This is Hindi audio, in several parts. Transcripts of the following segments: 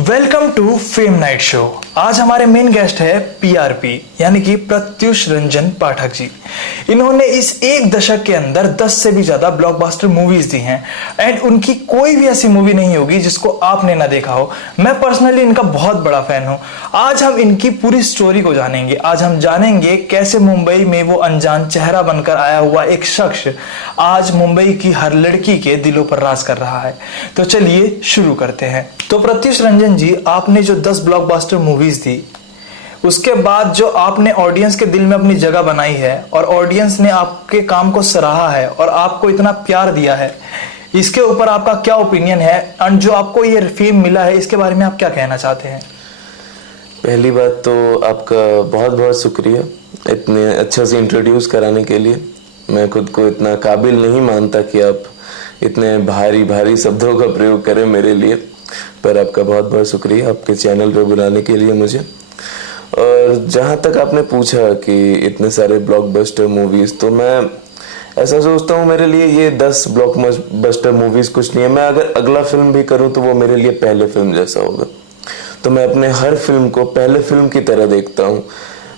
Welcome to fame night show. आज हमारे मेन गेस्ट है पीआरपी यानी कि प्रत्युष रंजन पाठक जी। इन्होंने इस एक दशक के अंदर 10 से भी ज्यादा ब्लॉकबस्टर मूवीज दी हैं एंड उनकी कोई भी ऐसी मूवी नहीं होगी जिसको आपने ना देखा हो। मैं पर्सनली इनका बहुत बड़ा फैन हूं। आज हम इनकी पूरी स्टोरी को जानेंगे। आज हम जानेंगे कैसे मुंबई में वो अनजान चेहरा बनकर आया हुआ एक शख्स आज मुंबई की हर लड़की के दिलों पर राज कर रहा है। तो चलिए शुरू करते हैं। तो प्रत्युष रंजन जी, आपने जो 10 ब्लॉकबस्टर मूवीज दी, उसके बाद जो आपने ऑडियंस के दिल में अपनी जगह बनाई है और ऑडियंस ने आपके काम को सराहा है और आपको इतना प्यार दिया है, इसके ऊपर आपका क्या ओपिनियन है? एंड जो आपको ये फेम मिला है, इसके बारे में आप क्या कहना चाहते हैं? पहली बात तो आपका बहुत बहुत शुक्रिया इतने अच्छे से इंट्रोड्यूस कराने के लिए। मैं खुद को इतना काबिल नहीं मानता कि आप इतने भारी भारी शब्दों का प्रयोग करें मेरे लिए, पर आपका बहुत बहुत शुक्रिया आपके चैनल पे बुलाने के लिए मुझे। और जहाँ तक आपने पूछा कि इतने सारे ब्लॉकबस्टर मूवीज़, तो मैं ऐसा सोचता हूँ मेरे लिए ये 10 ब्लॉकबस्टर मूवीज़ कुछ नहीं है। मैं अगर अगला फिल्म भी करूँ तो वो मेरे लिए पहले फिल्म जैसा होगा। तो मैं अपने हर फिल्म को पहले फिल्म की तरह देखता हूँ।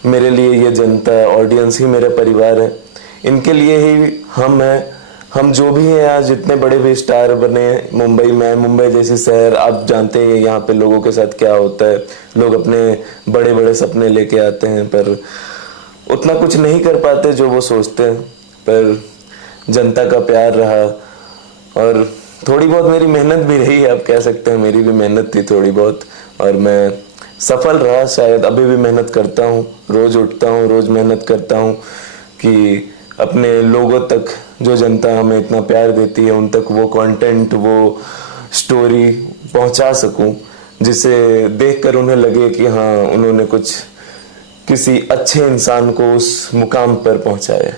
मेरे लिए ये जनता, ऑडियंस ही मेरा परिवार है। इनके लिए ही हम जो भी हैं आज, जितने बड़े भी स्टार बने मुंबई में, मुंबई जैसी शहर, आप जानते हैं यहाँ पे लोगों के साथ क्या होता है। लोग अपने बड़े बड़े सपने लेके आते हैं पर उतना कुछ नहीं कर पाते जो वो सोचते हैं। पर जनता का प्यार रहा और थोड़ी बहुत मेरी मेहनत भी रही है, आप कह सकते हैं मेरी भी मेहनत थी थोड़ी बहुत, और मैं सफल रहा शायद। अभी भी मेहनत करता हूँ, रोज उठता हूँ, रोज मेहनत करता हूँ कि अपने लोगों तक, जो जनता हमें इतना प्यार देती है, उन तक वो कंटेंट, वो स्टोरी पहुंचा सकूं, जिसे देखकर उन्हें लगे कि हाँ, उन्होंने कुछ किसी अच्छे इंसान को उस मुकाम पर पहुंचाया।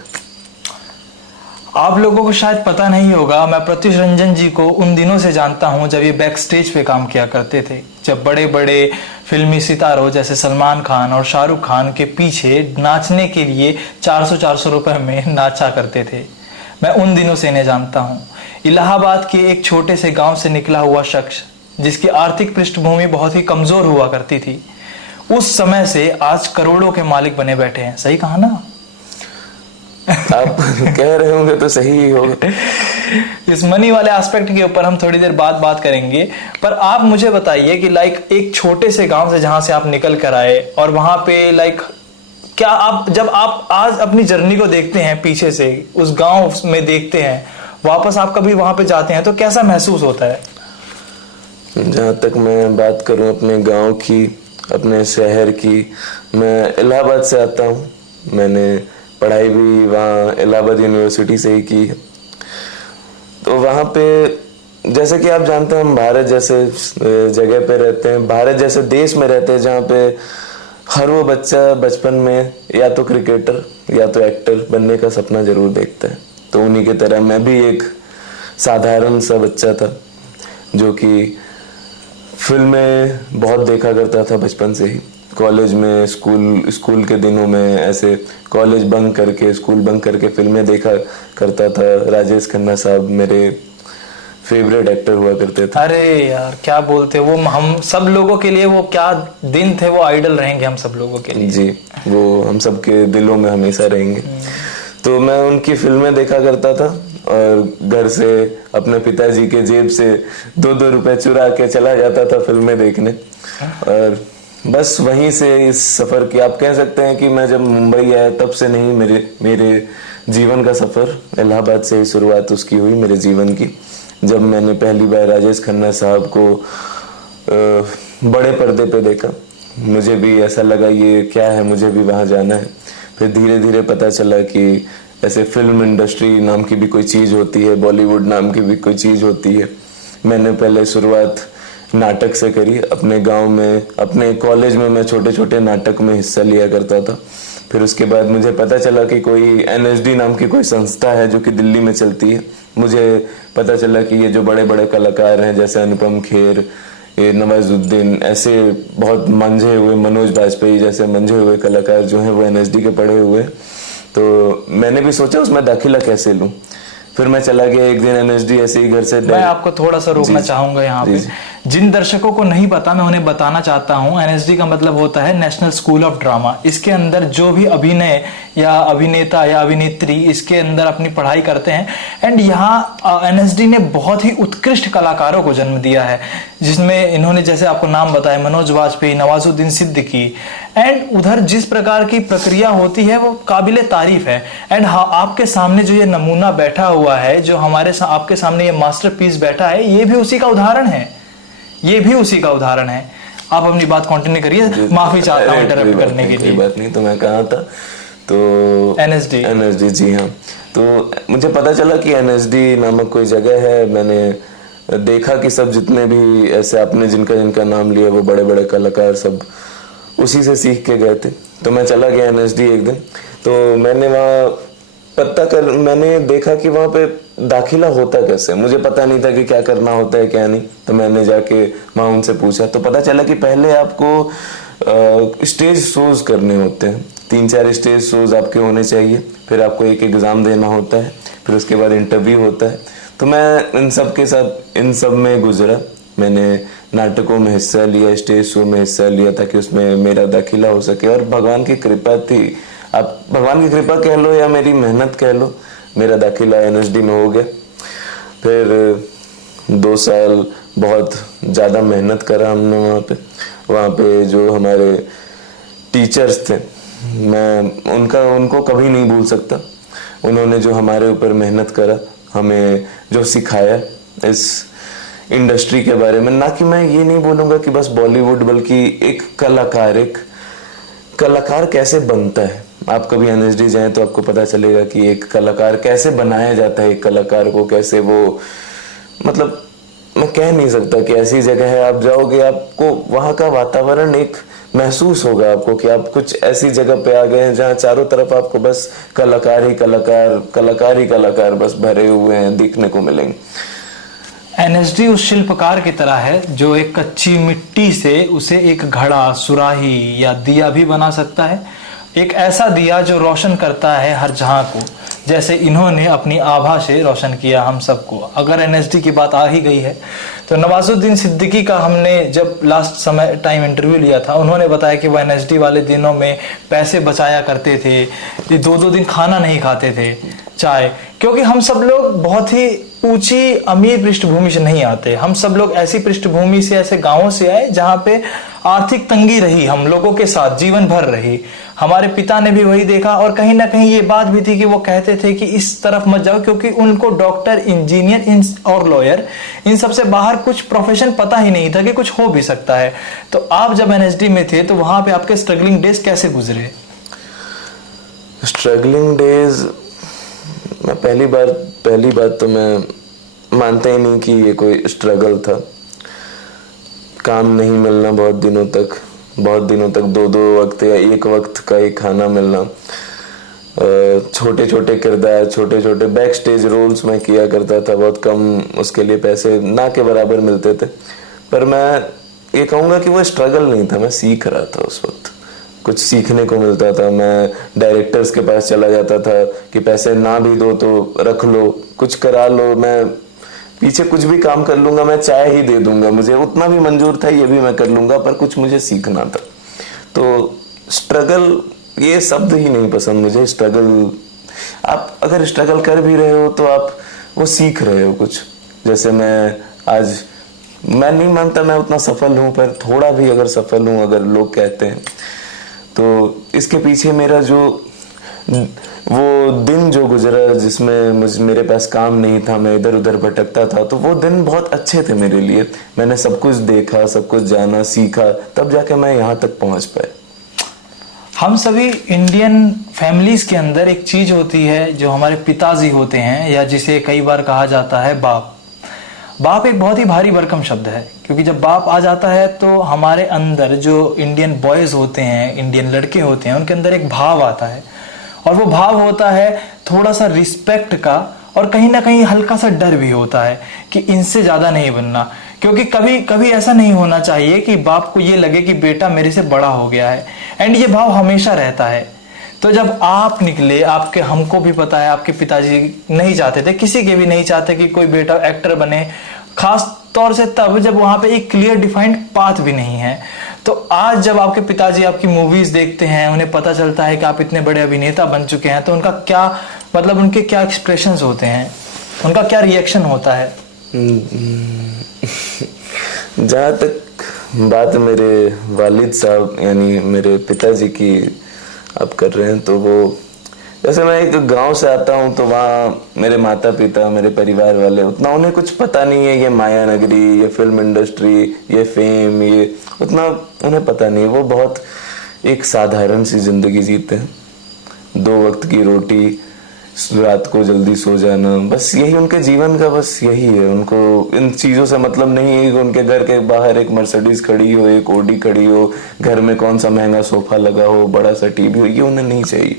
आप लोगों को शायद पता नहीं होगा, मैं प्रत्युष रंजन जी को उन दिनों से जानता हूं जब ये बैक स्टेज पे काम किया करते थे, जब बड़े बड़े फिल्मी सितारों जैसे सलमान खान और शाहरुख खान के पीछे नाचने के लिए 400-400 रुपए में नाचा करते थे। मैं उन दिनों से इन्हें जानता हूं। इलाहाबाद के एक छोटे से गांव से निकला हुआ शख्स, जिसकी आर्थिक पृष्ठभूमि बहुत ही कमजोर हुआ करती थी, उस समय से आज करोड़ों के मालिक बने बैठे हैं। सही कहा ना? आप कह रहे होंगे तो सही ही होगा। इस मनी वाले एस्पेक्ट के ऊपर हम थोड़ी देर बाद बात करेंगे, पर आप मुझे बताइए कि एक छोटे से गांव से जहां से आप निकल कर आए और वहां पे क्या आप, जब आप आज अपनी जर्नी को देखते हैं पीछे से, उस गांव में देखते हैं, वापस आप कभी वहां पे जाते हैं तो कैसा महसूस होता है? जहाँ तक मैं बात करूँ अपने गांव की, अपने शहर की, मैं इलाहाबाद से आता हूँ। मैंने पढ़ाई भी वहाँ इलाहाबाद यूनिवर्सिटी से ही की है। तो वहाँ पे जैसे कि आप जानते हैं, हम भारत जैसे जगह पे रहते हैं, भारत जैसे देश में रहते हैं, जहाँ पे हर वो बच्चा बचपन में या तो क्रिकेटर या तो एक्टर बनने का सपना जरूर देखता है। तो उन्हीं की तरह मैं भी एक साधारण सा बच्चा था जो कि फिल्में बहुत देखा करता था बचपन से ही। कॉलेज में, स्कूल के दिनों में ऐसे कॉलेज बंक करके, स्कूल बंक करके फिल्में देखा करता था। राजेश खन्ना साहब मेरे फेवरेट एक्टर हुआ करते थे। अरे यार, क्या बोलते, वो हम सब लोगों के लिए वो क्या दिन थे, वो आइडल रहेंगे हम सब लोगों के लिए। जी, वो हम सब के दिलों में हमेशा रहेंगे। तो मैं उनकी फिल्में देखा करता था और घर से अपने पिताजी के जेब से 2-2 रुपए चुरा के चला जाता था फिल्में देखने। और बस वहीं से इस सफर की, आप कह सकते हैं कि मैं जब मुंबई आया तब से नहीं, मेरे जीवन का सफर इलाहाबाद से ही शुरुआत उसकी हुई, मेरे जीवन की। जब मैंने पहली बार राजेश खन्ना साहब को बड़े पर्दे पे देखा, मुझे भी ऐसा लगा ये क्या है, मुझे भी वहाँ जाना है। फिर धीरे धीरे पता चला कि ऐसे फिल्म इंडस्ट्री नाम की भी कोई चीज़ होती है, बॉलीवुड नाम की भी कोई चीज़ होती है। मैंने पहले शुरुआत नाटक से करी। अपने गांव में, अपने कॉलेज में मैं छोटे छोटे नाटक में हिस्सा लिया करता था। फिर उसके बाद मुझे पता चला कि कोई एनएसडी नाम की कोई संस्था है जो कि दिल्ली में चलती है। मुझे पता चला कि ये जो बड़े बड़े कलाकार हैं जैसे अनुपम खेर, ये नवाजुद्दीन, ऐसे बहुत मंझे हुए, मनोज बाजपेयी जैसे मंझे हुए कलाकार जो हैं वो एनएसडी के पढ़े हुए। तो मैंने भी सोचा उसमें दाखिला कैसे लूँ। फिर मैं चला गया एक दिन एनएसडी ऐसे ही घर से। मैं आपको थोड़ा सा रोकना चाहूंगा यहाँ पे। जिन दर्शकों को नहीं पता मैं उन्हें बताना चाहता हूं, एनएसडी का मतलब होता है नेशनल स्कूल ऑफ ड्रामा। इसके अंदर जो भी अभिनय या अभिनेता या अभिनेत्री इसके अंदर अपनी पढ़ाई करते हैं, एंड यहाँ एनएसडी ने बहुत ही उत्कृष्ट कलाकारों को जन्म दिया है, जिसमें इन्होंने जैसे आपको नाम बताया मनोज वाजपेयी, नवाजुद्दीन सिद्दीकी, एंड उधर जिस प्रकार की प्रक्रिया होती है वो काबिले तारीफ है। एंड हाँ, आपके सामने जो ये नमूना बैठा हुआ है, जो आपके सामने ये मास्टरपीस बैठा है, ये भी उसी का उदाहरण है, ये भी उसी का उदाहरण है। आप अपनी बात कंटिन्यू करिए, माफी चाहता हूँ इंटरप्ट करने के लिए। बात नहीं, तो मैं कहा था तो एनएसडी जी हाँ। तो मुझे पता चला कि एनएसडी नामक कोई जगह है। मैंने देखा कि सब जितने भी ऐसे आपने जिनका नाम लिया वो बड़े बड़े कलाकार सब उसी से सीख के गए थे। तो मैं चला गया एनएसडी एक दिन, तो मैंने वहाँ मैंने देखा कि वहाँ पे दाखिला होता कैसे। मुझे पता नहीं था कि क्या करना होता है क्या नहीं। तो मैंने जाके वहाँ उनसे पूछा, तो पता चला कि पहले आपको स्टेज शोज करने होते हैं, 3-4 स्टेज शोज आपके होने चाहिए, फिर आपको एक एग्ज़ाम देना होता है, फिर उसके बाद इंटरव्यू होता है। तो मैं इन सब में गुजरा। मैंने नाटकों में हिस्सा लिया, स्टेज शो में हिस्सा लिया ताकि उसमें मेरा दाखिला हो सके, और भगवान की कृपा थी, आप भगवान की कृपा कह लो या मेरी मेहनत कह लो, मेरा दाखिला एनएसडी में हो गया। फिर 2 साल बहुत ज़्यादा मेहनत करा हमने वहाँ पे जो हमारे टीचर्स थे, मैं उनको कभी नहीं भूल सकता। उन्होंने जो हमारे ऊपर मेहनत करा, हमें जो सिखाया इस इंडस्ट्री के बारे में, ना कि मैं ये नहीं बोलूँगा कि बस बॉलीवुड, बल्कि एक कलाकार कैसे बनता है। आप कभी एनएसडी जाएं तो आपको पता चलेगा कि एक कलाकार कैसे बनाया जाता है, एक कलाकार को कैसे वो, मतलब मैं कह नहीं सकता कि ऐसी जगह है आप जाओगे, आपको वहाँ का वातावरण एक महसूस होगा आपको कि आप कुछ ऐसी जगह पे आ गए हैं जहाँ चारों तरफ आपको बस कलाकार ही कलाकार बस भरे हुए हैं देखने को मिलेंगे। एनएसडी उस शिल्पकार की तरह है जो एक कच्ची मिट्टी से उसे एक घड़ा, सुराही या दिया भी बना सकता है, एक ऐसा दिया जो रोशन करता है हर जहां को, जैसे इन्होंने अपनी आभा से रोशन किया हम सबको। अगर एनएसडी की बात आ ही गई है तो नवाजुद्दीन सिद्दीकी का हमने जब लास्ट टाइम इंटरव्यू लिया था, उन्होंने बताया कि वो एनएसडी वाले दिनों में पैसे बचाया करते थे, ये 2-2 दिन खाना नहीं खाते थे, चाय, क्योंकि हम सब लोग बहुत ही ऊंची अमीर पृष्ठभूमि से नहीं आते। हम सब लोग ऐसी पृष्ठभूमि से, ऐसे गांवों से आए जहां पे आर्थिक तंगी रही हम लोगों के साथ जीवन भर रही। हमारे पिता ने भी वही देखा, और कहीं ना कहीं ये बात भी थी कि वो कहते थे कि इस तरफ मत जाओ, क्योंकि उनको डॉक्टर, इंजीनियर और लॉयर, इन सबसे बाहर कुछ प्रोफेशन पता ही नहीं था कि कुछ हो भी सकता है। तो आप जब एनएसडी में थे तो वहां पे आपके स्ट्रगलिंग डेज कैसे गुजरे? स्ट्रगलिंग डेज, मैं पहली बात तो मैं मानता ही नहीं कि ये कोई स्ट्रगल था। काम नहीं मिलना बहुत दिनों तक 2-2 वक्त या एक वक्त का ही खाना मिलना, छोटे छोटे किरदार, छोटे छोटे बैक स्टेज रोल्स मैं किया करता था, बहुत कम उसके लिए पैसे ना के बराबर मिलते थे। पर मैं ये कहूँगा कि वो स्ट्रगल नहीं था, मैं सीख रहा था। उस वक्त कुछ सीखने को मिलता था। मैं डायरेक्टर्स के पास चला जाता था कि पैसे ना भी दो तो रख लो, कुछ करा लो, मैं पीछे कुछ भी काम कर लूंगा, मैं चाय ही दे दूंगा, मुझे उतना भी मंजूर था, ये भी मैं कर लूंगा, पर कुछ मुझे सीखना था। तो स्ट्रगल, ये शब्द ही नहीं पसंद मुझे। स्ट्रगल, आप अगर स्ट्रगल कर भी रहे हो तो आप वो सीख रहे हो कुछ। जैसे मैं नहीं मानता मैं उतना सफल हूँ, पर थोड़ा भी अगर सफल हूँ, अगर लोग कहते हैं, तो इसके पीछे मेरा वो दिन जो गुजरा जिसमें मेरे पास काम नहीं था, मैं इधर उधर भटकता था, तो वो दिन बहुत अच्छे थे मेरे लिए। मैंने सब कुछ देखा, सब कुछ जाना, सीखा, तब जाके मैं यहाँ तक पहुँच पाया। हम सभी इंडियन फैमिलीज के अंदर एक चीज होती है जो हमारे पिताजी होते हैं, या जिसे कई बार कहा जाता है बाप। बाप एक बहुत ही भारी भरकम शब्द है, क्योंकि जब बाप आ जाता है तो हमारे अंदर जो इंडियन बॉयज होते हैं, इंडियन लड़के होते हैं, उनके अंदर एक भाव आता है, और वो भाव होता है थोड़ा सा रिस्पेक्ट का, और कहीं ना कहीं हल्का सा डर भी होता है कि इनसे ज्यादा नहीं बनना, क्योंकि कभी कभी ऐसा नहीं होना चाहिए कि बाप को ये लगे कि बेटा मेरे से बड़ा हो गया है, एंड ये भाव हमेशा रहता है। तो जब आप निकले, हमको भी पता है आपके पिताजी नहीं चाहते थे, किसी के भी नहीं चाहते कि कोई बेटा एक्टर बने, खास तौर से तब जब वहां पे एक क्लियर डिफाइंड पाथ भी नहीं है। तो आज जब आपके पिताजी आपकी मूवीज देखते हैं, उन्हें पता चलता है कि आप इतने बड़े अभिनेता बन चुके हैं, तो उनका क्या मतलब, उनके क्या एक्सप्रेशंस होते हैं, उनका क्या रिएक्शन होता है? जहाँ तक बात मेरे वालिद साहब यानी मेरे पिताजी की आप कर रहे हैं, तो वो जैसे मैं एक गांव से आता हूँ, तो वहाँ मेरे माता पिता, मेरे परिवार वाले, उतना उन्हें कुछ पता नहीं है ये माया नगरी, ये फिल्म इंडस्ट्री, ये फेम, ये उतना उन्हें पता नहीं है। वो बहुत एक साधारण सी जिंदगी जीते हैं, 2 वक्त की रोटी, रात को जल्दी सो जाना, बस यही उनके जीवन का, बस यही है। उनको इन चीज़ों से मतलब नहीं है कि उनके घर के बाहर एक मर्सिडीज खड़ी हो, एक ऑडी खड़ी हो, घर में कौन सा महंगा सोफा लगा हो, बड़ा सा टीवी हो, ये उन्हें नहीं चाहिए।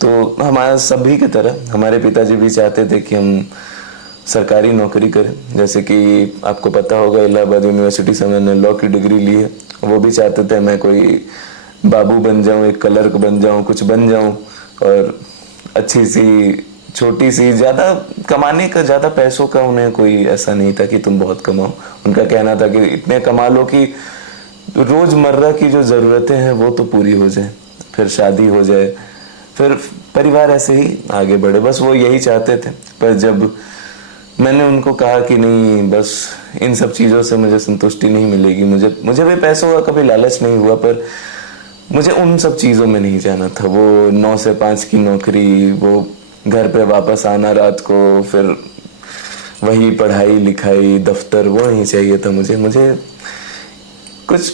तो हमारा सभी की तरह हमारे पिताजी भी चाहते थे कि हम सरकारी नौकरी करें। जैसे कि आपको पता होगा, इलाहाबाद यूनिवर्सिटी से मैंने लॉ की डिग्री ली है। वो भी चाहते थे मैं कोई बाबू बन जाऊं, एक क्लर्क बन जाऊं, कुछ बन जाऊं, और अच्छी सी छोटी सी, ज़्यादा कमाने का, ज़्यादा पैसों का उन्हें कोई ऐसा नहीं था कि तुम बहुत कमाओ। उनका कहना था कि इतने कमा लो कि रोज़मर्रा की जो ज़रूरतें हैं वो तो पूरी हो जाए, फिर शादी हो जाए, फिर परिवार ऐसे ही आगे बढ़े, बस वो यही चाहते थे। पर जब मैंने उनको कहा कि नहीं, बस इन सब चीज़ों से मुझे संतुष्टि नहीं मिलेगी, मुझे भी पैसों का कभी लालच नहीं हुआ, पर मुझे उन सब चीज़ों में नहीं जाना था। वो 9 से 5 की नौकरी, वो घर पे वापस आना रात को, फिर वही पढ़ाई लिखाई, दफ्तर, वो नहीं चाहिए था मुझे कुछ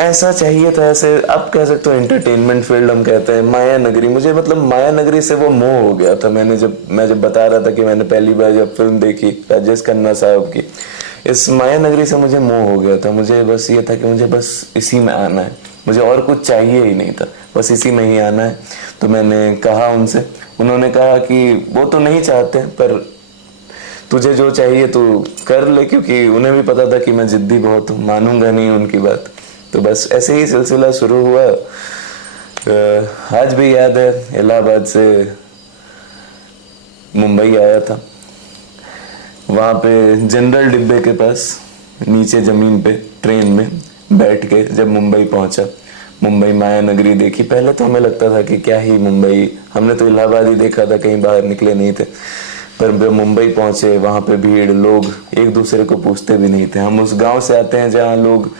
ऐसा चाहिए था, ऐसे आप कह सकते हो एंटरटेनमेंट फील्ड हम कहते हैं, माया नगरी। मुझे मतलब माया नगरी से वो मोह हो गया था। मैं जब बता रहा था कि मैंने पहली बार जब फिल्म देखी राजेश खन्ना साहब की, इस माया नगरी से मुझे मोह हो गया था। मुझे बस ये था कि मुझे बस इसी में आना है, मुझे और कुछ चाहिए ही नहीं था, बस इसी में ही आना है। तो मैंने कहा उनसे, उन्होंने कहा कि वो तो नहीं चाहते, पर तुझे जो चाहिए तू कर ले, क्योंकि उन्हें भी पता था कि मैं जिद्दी बहुत हूँ, मानूंगा नहीं उनकी बात। तो बस ऐसे ही सिलसिला शुरू हुआ। आज भी याद है, इलाहाबाद से मुंबई आया था, वहाँ पे जनरल डिब्बे के पास नीचे ज़मीन पे ट्रेन में बैठ के जब मुंबई पहुँचा, मुंबई माया नगरी देखी। पहले तो हमें लगता था कि क्या ही मुंबई, हमने तो इलाहाबाद ही देखा था, कहीं बाहर निकले नहीं थे। पर जब मुंबई पहुँचे, वहाँ पे भीड़, लोग एक दूसरे को पूछते भी नहीं थे। हम उस गांव से आते हैं जहाँ लोग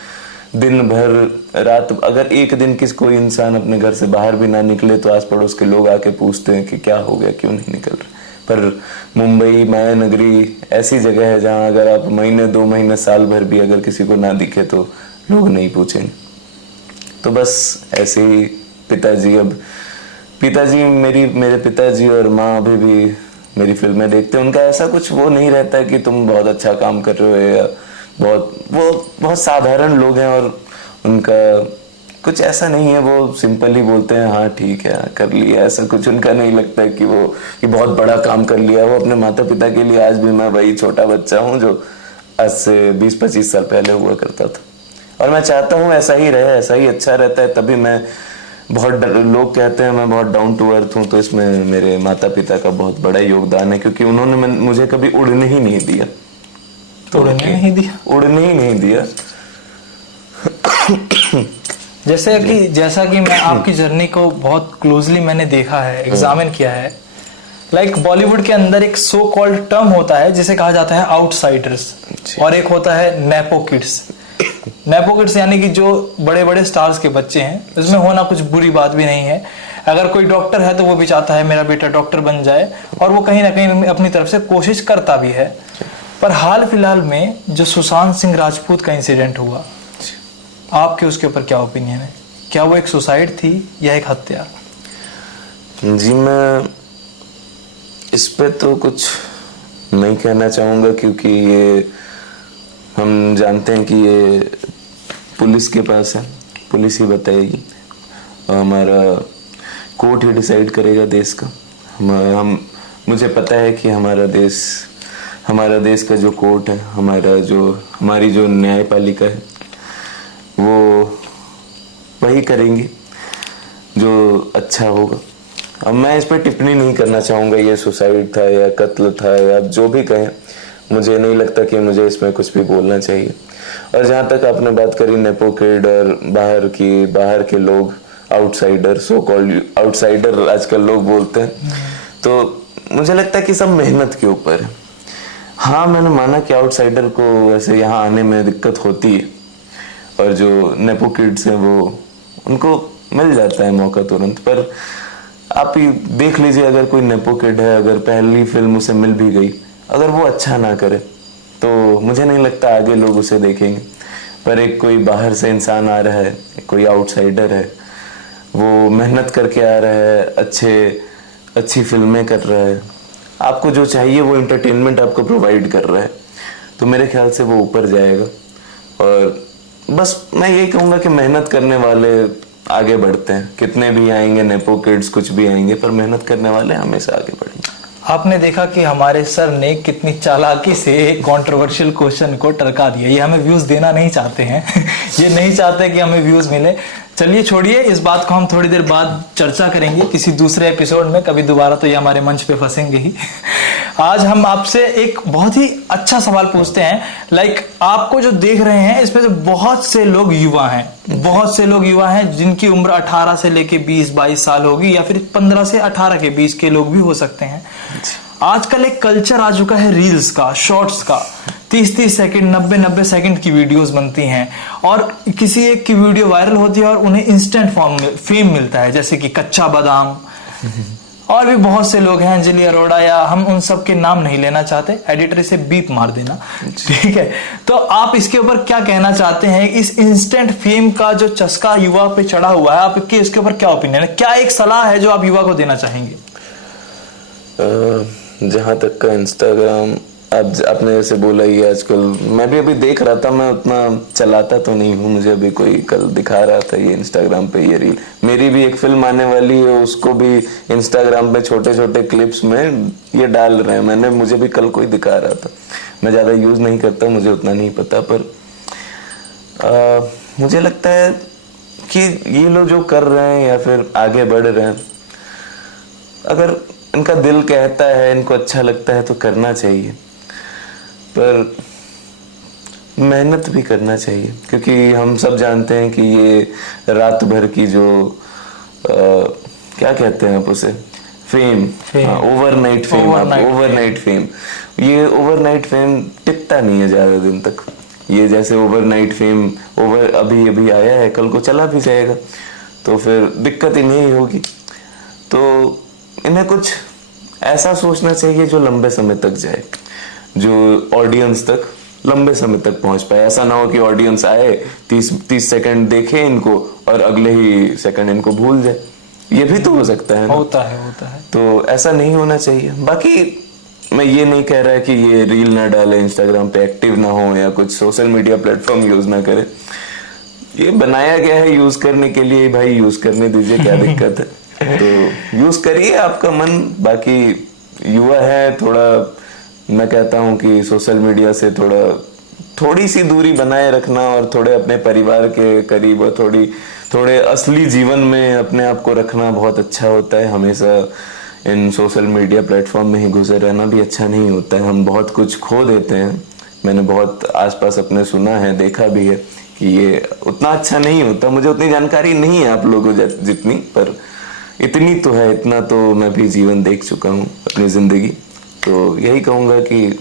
दिन भर रात, अगर एक दिन कोई इंसान अपने घर से बाहर भी ना निकले तो आस पड़ोस के लोग आके पूछते हैं कि क्या हो गया, क्यों नहीं निकल रहे। पर मुंबई माया नगरी ऐसी जगह है जहाँ अगर आप महीने 2 महीने साल भर भी अगर किसी को ना दिखे तो लोग नहीं पूछेंगे। तो बस ऐसे ही पिताजी मेरे पिताजी और माँ अभी भी मेरी फिल्में देखते हैं। उनका ऐसा कुछ वो नहीं रहता है कि तुम बहुत अच्छा काम कर रहे हो, या बहुत साधारण लोग हैं, और उनका कुछ ऐसा नहीं है। वो सिंपल ही बोलते हैं, हाँ ठीक है कर लिया, ऐसा कुछ उनका नहीं लगता है कि बहुत बड़ा काम कर लिया। वो अपने माता पिता के लिए आज भी मैं वही छोटा बच्चा हूँ जो आज से 20-25 साल पहले हुआ करता था। और मैं चाहता हूँ ऐसा ही रहे, ऐसा ही अच्छा रहता है। तभी मैं लोग कहते हैं मैं बहुत डाउन टू अर्थ हूँ, तो इसमें मेरे माता पिता का बहुत बड़ा योगदान है, क्योंकि उन्होंने मुझे कभी उड़ने ही नहीं दिया। उड़ने ही नहीं दिया। जैसा कि मैं आपकी जर्नी को बहुत क्लोजली मैंने देखा है, एग्जामिन किया है। लाइक बॉलीवुड के अंदर एक सो कॉल्ड टर्म होता है जिसे कहा जाता है आउटसाइडर्स, और एक होता है नेपो किड्स। नेपो किड्स यानी कि जो बड़े बड़े स्टार्स के बच्चे हैं, इसमें होना कुछ बुरी बात भी नहीं है। अगर कोई डॉक्टर है तो वो भी चाहता है मेरा बेटा डॉक्टर बन जाए, और वो कहीं ना कहीं अपनी तरफ से कोशिश करता भी है। पर हाल फिलहाल में जो सुशांत सिंह राजपूत का इंसिडेंट हुआ, आपके उसके ऊपर क्या ओपिनियन है? क्या वो एक सुसाइड थी या एक हत्या? जी, मैं इस पे तो कुछ नहीं कहना चाहूँगा, क्योंकि ये हम जानते हैं कि ये पुलिस के पास है, पुलिस ही बताएगी, हमारा कोर्ट ही डिसाइड करेगा देश का। मुझे पता है कि हमारा देश का जो कोर्ट है, हमारी जो न्यायपालिका है, वो वही करेंगी जो अच्छा होगा। अब मैं इस पर टिप्पणी नहीं करना चाहूँगा ये सुसाइड था या कत्ल था या जो भी कहें, मुझे नहीं लगता कि मुझे इसमें कुछ भी बोलना चाहिए। और जहाँ तक आपने बात करी नेपो किड और बाहर के लोग, आउटसाइडर, सो कॉल्ड आउटसाइडर आजकल लोग बोलते हैं, तो मुझे लगता है कि सब मेहनत के ऊपर है। हाँ, मैंने माना कि आउटसाइडर को वैसे यहाँ आने में दिक्कत होती है, और जो नेपो किड्स हैं वो उनको मिल जाता है मौका तुरंत। पर आप ही देख लीजिए, अगर कोई नेपो किड है, अगर पहली फिल्म उसे मिल भी गई, अगर वो अच्छा ना करे तो मुझे नहीं लगता आगे लोग उसे देखेंगे। पर एक कोई बाहर से इंसान आ रहा है, कोई आउटसाइडर है, वो मेहनत करके आ रहा है, अच्छी फिल्में कर रहा है, आपको जो चाहिए वो एंटरटेनमेंट आपको प्रोवाइड कर रहा है, तो मेरे ख्याल से वो ऊपर जाएगा। और बस मैं यही कहूँगा कि मेहनत करने वाले आगे बढ़ते हैं, कितने भी आएंगे नेपो किड्स, कुछ भी आएंगे, पर मेहनत करने वाले हमेशा आगे बढ़ेंगे। आपने देखा कि हमारे सर ने कितनी चालाकी से एक कंट्रोवर्शियल क्वेश्चन को टरका दिया। ये हमें व्यूज देना नहीं चाहते हैं ये नहीं चाहते कि हमें व्यूज मिले। चलिए छोड़िए, इस बात को हम थोड़ी देर बाद चर्चा करेंगे किसी दूसरे एपिसोड में, कभी दोबारा तो ये हमारे मंच पे फंसेंगे ही। आज हम आपसे एक बहुत ही अच्छा सवाल पूछते हैं। लाइक आपको जो देख रहे हैं इसमें तो बहुत से लोग युवा हैं, जिनकी उम्र 18 से लेके 20-22 साल होगी, या फिर 15 से 18 के बीच के लोग भी हो सकते हैं। आजकल एक कल्चर आ चुका है रील्स का, शॉर्ट्स का। 30-30 सेकंड, 90-90 सेकंड की वीडियोस बनती हैं, और किसी एक की वीडियो वायरल होती है और उन्हें इंस्टेंट फेम मिलता है, जैसे कि कच्चा बादाम और भी बहुत से लोग हैं, अंजलि अरोड़ा, या हम उन सब के नाम नहीं लेना चाहते, एडिटर इसे बीप मार देना, ठीक है। तो आप इसके ऊपर क्या कहना चाहते हैं? इस इंस्टेंट फेम का जो चस्का युवा पे चढ़ा हुआ है, आपके इसके ऊपर क्या ओपिनियन है? क्या एक सलाह है जो आप युवा को देना चाहेंगे? जहाँ तक का इंस्टाग्राम, आपने जैसे बोला, ये आजकल मैं भी अभी देख रहा था, मैं उतना चलाता तो नहीं हूँ, मुझे अभी कोई कल दिखा रहा था ये इंस्टाग्राम पे ये रील। मेरी भी एक फिल्म आने वाली है, उसको भी इंस्टाग्राम पे छोटे छोटे क्लिप्स में ये डाल रहे हैं, मुझे भी कल कोई दिखा रहा था। मैं ज़्यादा यूज़ नहीं करता, मुझे उतना नहीं पता, पर मुझे लगता है कि ये लोग जो कर रहे हैं या फिर आगे बढ़ रहे हैं, अगर इनका दिल कहता है, इनको अच्छा लगता है तो करना चाहिए, पर मेहनत भी करना चाहिए, क्योंकि हम सब जानते हैं कि ये रात भर की जो क्या कहते हैं आप उसे, फेम, ओवरनाइट फेम, ये ओवरनाइट फेम टिकता नहीं है ज़्यादा दिन तक। ये जैसे ओवरनाइट फेम अभी आया है, कल को चला भी जाएगा, तो फिर दिक्कत इन्हें ही होगी। तो इन्हें कुछ ऐसा सोचना चाहिए जो लंबे समय तक जाए, जो ऑडियंस तक लंबे समय तक पहुंच पाए। ऐसा ना हो कि ऑडियंस आए, 30 सेकंड देखे इनको और अगले ही सेकंड इनको भूल जाए, ये भी तो हो सकता है ना? होता है। तो ऐसा नहीं होना चाहिए। बाकी मैं ये नहीं कह रहा कि ये रील ना डाले, इंस्टाग्राम पे एक्टिव ना हो, या कुछ सोशल मीडिया प्लेटफॉर्म यूज ना करे। ये बनाया गया है यूज करने के लिए, भाई यूज करने दीजिए, क्या दिक्कत है? तो यूज करिए आपका मन। बाकी युवा है, थोड़ा मैं कहता हूँ कि सोशल मीडिया से थोड़ी सी दूरी बनाए रखना, और थोड़े अपने परिवार के करीब और थोड़े असली जीवन में अपने आप को रखना बहुत अच्छा होता है। हमेशा इन सोशल मीडिया प्लेटफॉर्म में ही घुसे रहना भी अच्छा नहीं होता है, हम बहुत कुछ खो देते हैं। मैंने बहुत आसपास अपने सुना है, देखा भी है कि ये उतना अच्छा नहीं होता। मुझे उतनी जानकारी नहीं है आप लोगों जितनी, पर इतनी तो है, इतना तो मैं भी जीवन देख चुका हूँ अपनी जिंदगी। तो यही कहूँगा कि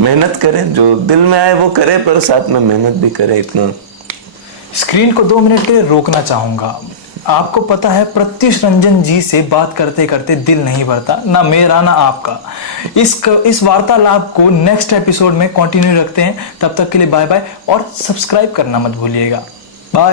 मेहनत करें, जो दिल में आए वो करें, पर साथ में मेहनत भी करें। इतना स्क्रीन को 2 मिनट के लिए रोकना चाहूंगा। आपको पता है प्रत्युष रंजन जी से बात करते करते दिल नहीं भरता, ना मेरा ना आपका। इस वार्तालाप को नेक्स्ट एपिसोड में कंटिन्यू रखते हैं। तब तक के लिए बाय बाय, और सब्सक्राइब करना मत भूलिएगा। बाय।